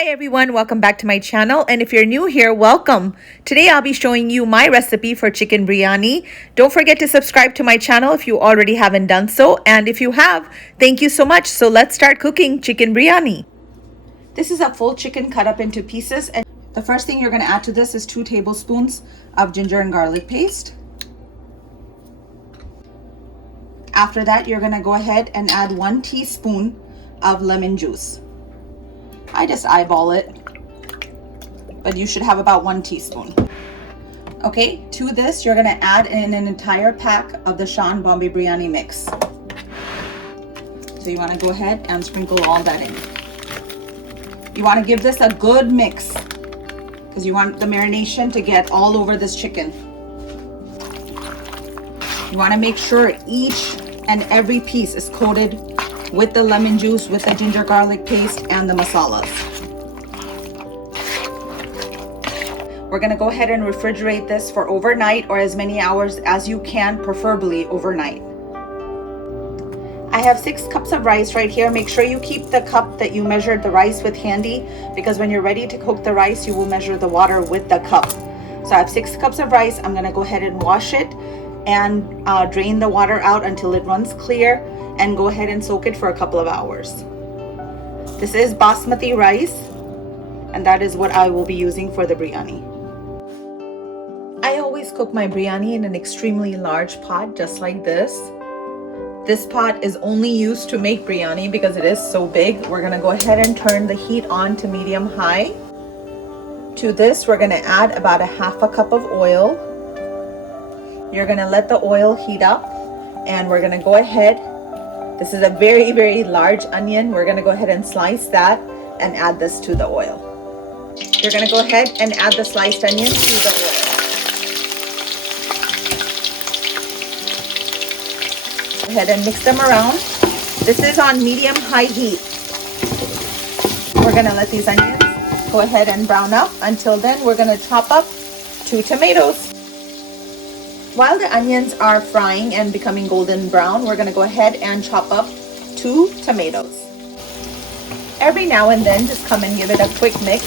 Hi everyone, welcome back to my channel, and if you're new here, welcome. Today I'll be showing you my recipe for chicken biryani. Don't forget to subscribe to my channel if you already haven't done so, and if you have, thank you so much. So let's start cooking chicken biryani. This is a full chicken cut up into pieces, and the first thing you're going to add to this is 2 tablespoons of ginger and garlic paste. After that, you're going to go ahead and add 1 teaspoon of lemon juice. I just eyeball it, but you should have about 1 teaspoon. Okay, to this, you're gonna add in an entire pack of the Shan Bombay Biryani mix. So you wanna go ahead and sprinkle all that in. You wanna give this a good mix because you want the marination to get all over this chicken. You wanna make sure each and every piece is coated with the lemon juice, with the ginger garlic paste, and the masalas. We're gonna go ahead and refrigerate this for overnight or as many hours as you can, preferably overnight. I have 6 cups of rice right here. Make sure you keep the cup that you measured the rice with handy, because when you're ready to cook the rice, you will measure the water with the cup. So I have 6 cups of rice. I'm gonna go ahead and wash it and drain the water out until it runs clear, and go ahead and soak it for a couple of hours. This is basmati rice, and that is what I will be using for the biryani. I always cook my biryani in an extremely large pot, just like this. This pot is only used to make biryani because it is so big. We're gonna go ahead and turn the heat on to medium high. To this, we're gonna add about 1/2 cup of oil. You're gonna let the oil heat up, and we're gonna go ahead. This is a very, very large onion. We're gonna go ahead and slice that and add this to the oil. You're gonna go ahead and add the sliced onion to the oil. Go ahead and mix them around. This is on medium-high heat. We're gonna let these onions go ahead and brown up. Until then, we're gonna chop up 2 tomatoes. While the onions are frying and becoming golden brown, we're gonna go ahead and chop up 2 tomatoes. Every now and then, just come and give it a quick mix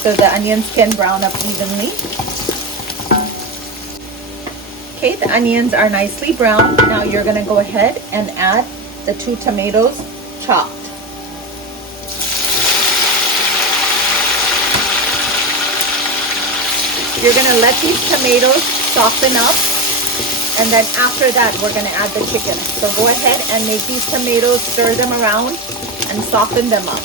so the onions can brown up evenly. Okay, the onions are nicely brown. Now you're gonna go ahead and add the 2 tomatoes chopped. You're gonna let these tomatoes soften up, and then after that we're gonna add the chicken. So go ahead and make these tomatoes, stir them around and soften them up.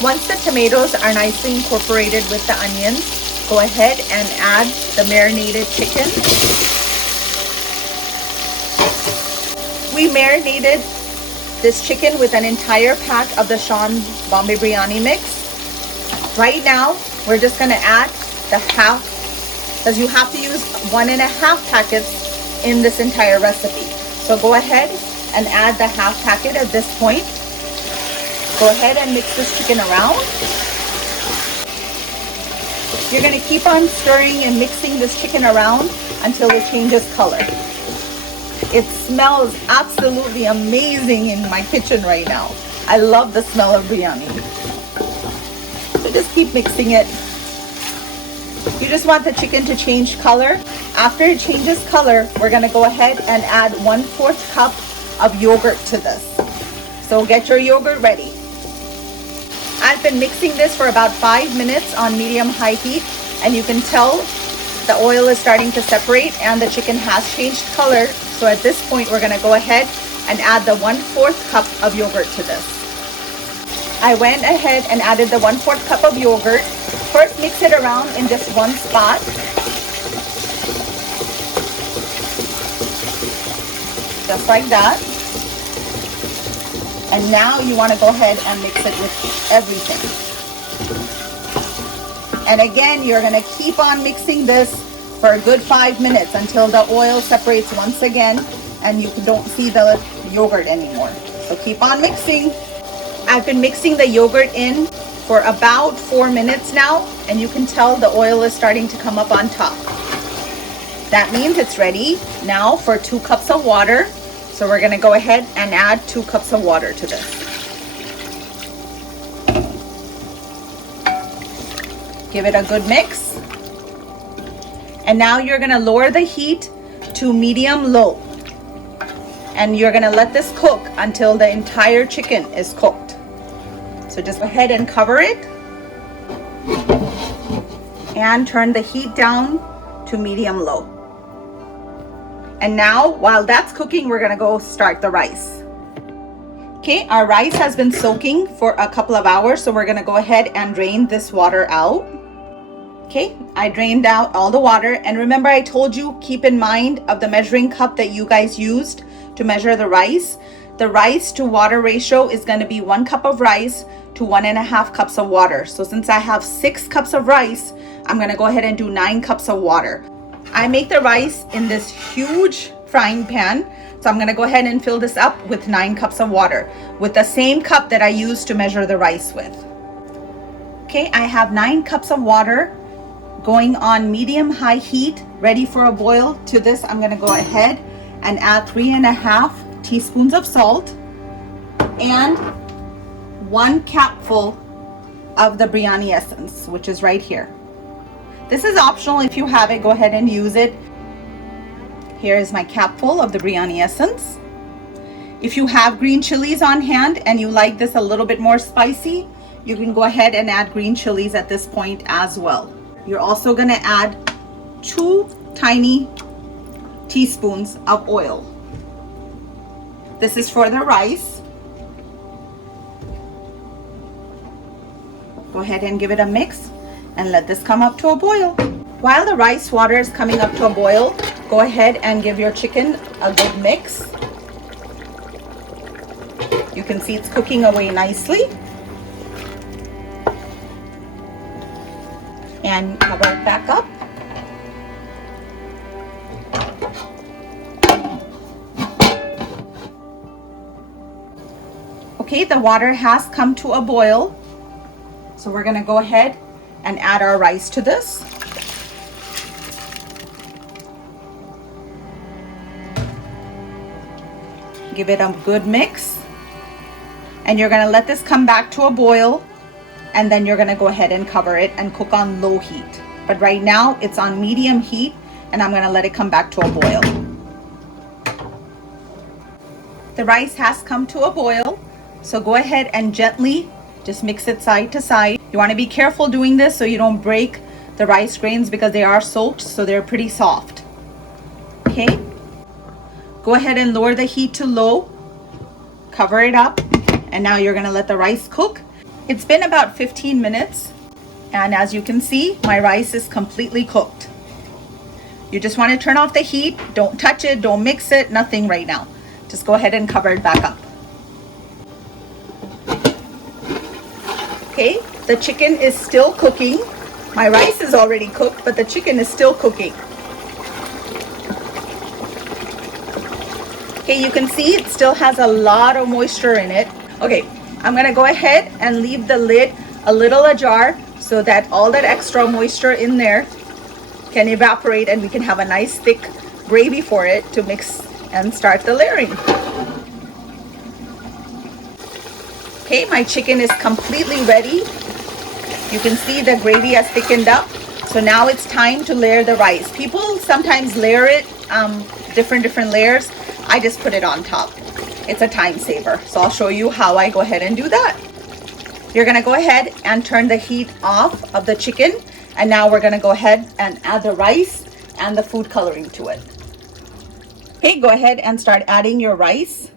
Once the tomatoes are nicely incorporated with the onions, go ahead and add the marinated chicken. We marinated this chicken with an entire pack of the Shan Bombay Biryani mix. Right now, we're just gonna add the half, because you have to use 1.5 packets in this entire recipe. So go ahead and add the half packet at this point. Go ahead and mix this chicken around. You're gonna keep on stirring and mixing this chicken around until it changes color. It smells absolutely amazing in my kitchen right now. I love the smell of biryani. So just keep mixing it. You just want the chicken to change color. After it changes color, we're gonna go ahead and add 1/4 cup of yogurt to this. So get your yogurt ready. I've been mixing this for about 5 minutes on medium-high heat, and you can tell the oil is starting to separate and the chicken has changed color. So at this point, we're gonna go ahead and add the 1/4 cup of yogurt to this. I went ahead and added the 1/4 cup of yogurt. First, mix it around in just one spot. Just like that. And now you want to go ahead and mix it with everything. And again, you're going to keep on mixing this for a good 5 minutes until the oil separates once again and you don't see the yogurt anymore. So keep on mixing. I've been mixing the yogurt in for about 4 minutes now, and you can tell the oil is starting to come up on top. That means it's ready now for 2 cups of water. So we're gonna go ahead and add 2 cups of water to this. Give it a good mix. And now you're gonna lower the heat to medium low. And you're gonna let this cook until the entire chicken is cooked. So just go ahead and cover it. And turn the heat down to medium low. And now, while that's cooking, we're gonna go start the rice. Okay, our rice has been soaking for a couple of hours, so we're gonna go ahead and drain this water out. Okay, I drained out all the water, and remember I told you, keep in mind of the measuring cup that you guys used to measure the rice. The rice to water ratio is gonna be 1 cup of rice to 1.5 cups of water. So since I have 6 cups of rice, I'm gonna go ahead and do 9 cups of water. I make the rice in this huge frying pan, so I'm gonna go ahead and fill this up with 9 cups of water, with the same cup that I used to measure the rice with. Okay, I have 9 cups of water going on medium-high heat, ready for a boil. To this, I'm gonna go ahead and add 3.5 teaspoons of salt and 1 capful of the biryani essence, which is right here. This is optional. If you have it, go ahead and use it. Here is my capful of the biryani essence. If you have green chilies on hand and you like this a little bit more spicy, you can go ahead and add green chilies at this point as well. You're also gonna add 2 tiny teaspoons of oil. This is for the rice. Go ahead and give it a mix and let this come up to a boil. While the rice water is coming up to a boil, go ahead and give your chicken a good mix. You can see it's cooking away nicely. And cover it back up. Okay, the water has come to a boil. So we're gonna go ahead and add our rice to this. Give it a good mix. And you're gonna let this come back to a boil, and then you're gonna go ahead and cover it and cook on low heat. But right now it's on medium heat, and I'm gonna let it come back to a boil. The rice has come to a boil, so go ahead and gently just mix it side to side. You wanna be careful doing this so you don't break the rice grains, because they are soaked, so they're pretty soft. Okay, go ahead and lower the heat to low, cover it up, and now you're gonna let the rice cook. It's been about 15 minutes, and as you can see, my rice is completely cooked. You just want to turn off the heat. Don't touch it, don't mix it, nothing right now. Just go ahead and cover it back up. Okay, the chicken is still cooking. My rice is already cooked, but the chicken is still cooking. Okay, you can see it still has a lot of moisture in it. Okay, I'm gonna go ahead and leave the lid a little ajar so that all that extra moisture in there can evaporate, and we can have a nice thick gravy for it to mix and start the layering. Okay, my chicken is completely ready. You can see the gravy has thickened up. So now it's time to layer the rice. People sometimes layer it different layers. I just put it on top. It's a time saver. So I'll show you how I go ahead and do that. You're gonna go ahead and turn the heat off of the chicken. And now we're gonna go ahead and add the rice and the food coloring to it. Okay, go ahead and start adding your rice.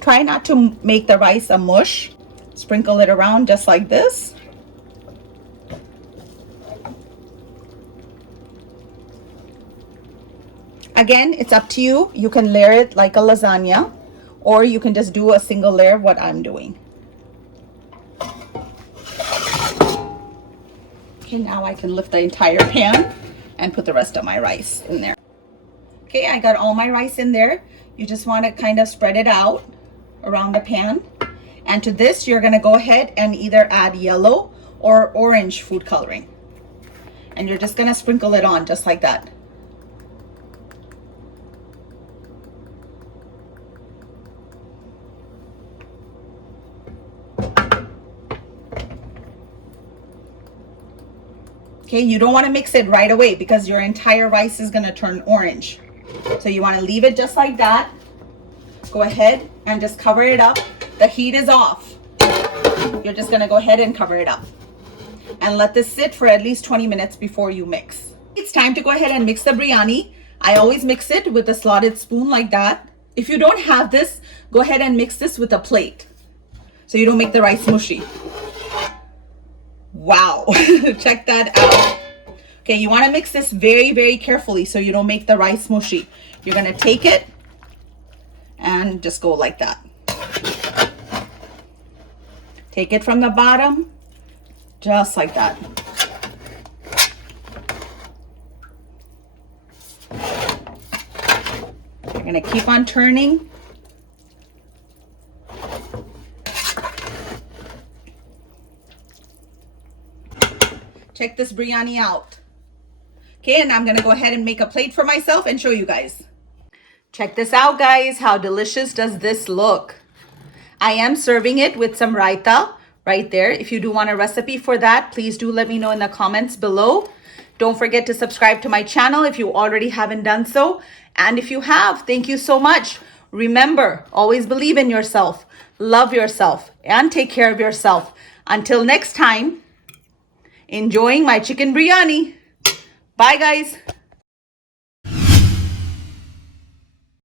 Try not to make the rice a mush. Sprinkle it around just like this. Again, it's up to you. You can layer it like a lasagna, or you can just do a single layer, what I'm doing. Okay, now I can lift the entire pan and put the rest of my rice in there. Okay, I got all my rice in there. You just want to kind of spread it out around the pan. And to this, you're gonna go ahead and either add yellow or orange food coloring. And you're just gonna sprinkle it on just like that. Okay, you don't want to mix it right away because your entire rice is going to turn orange. So you want to leave it just like that. Go ahead and just cover it up. The heat is off. You're just going to go ahead and cover it up and let this sit for at least 20 minutes before you mix. It's time to go ahead and mix the biryani. I always mix it with a slotted spoon like that. If you don't have this, go ahead and mix this with a plate so you don't make the rice mushy. Wow, check that out. Okay, you want to mix this very, very carefully so you don't make the rice mushy. You're going to take it and just go like that. Take it from the bottom, just like that. You're going to keep on turning. Check this biryani out. Okay, and I'm going to go ahead and make a plate for myself and show you guys. Check this out, guys. How delicious does this look? I am serving it with some raita right there. If you do want a recipe for that, please do let me know in the comments below. Don't forget to subscribe to my channel if you already haven't done so. And if you have, thank you so much. Remember, always believe in yourself, love yourself, and take care of yourself. Until next time, enjoying my chicken biryani. Bye, guys.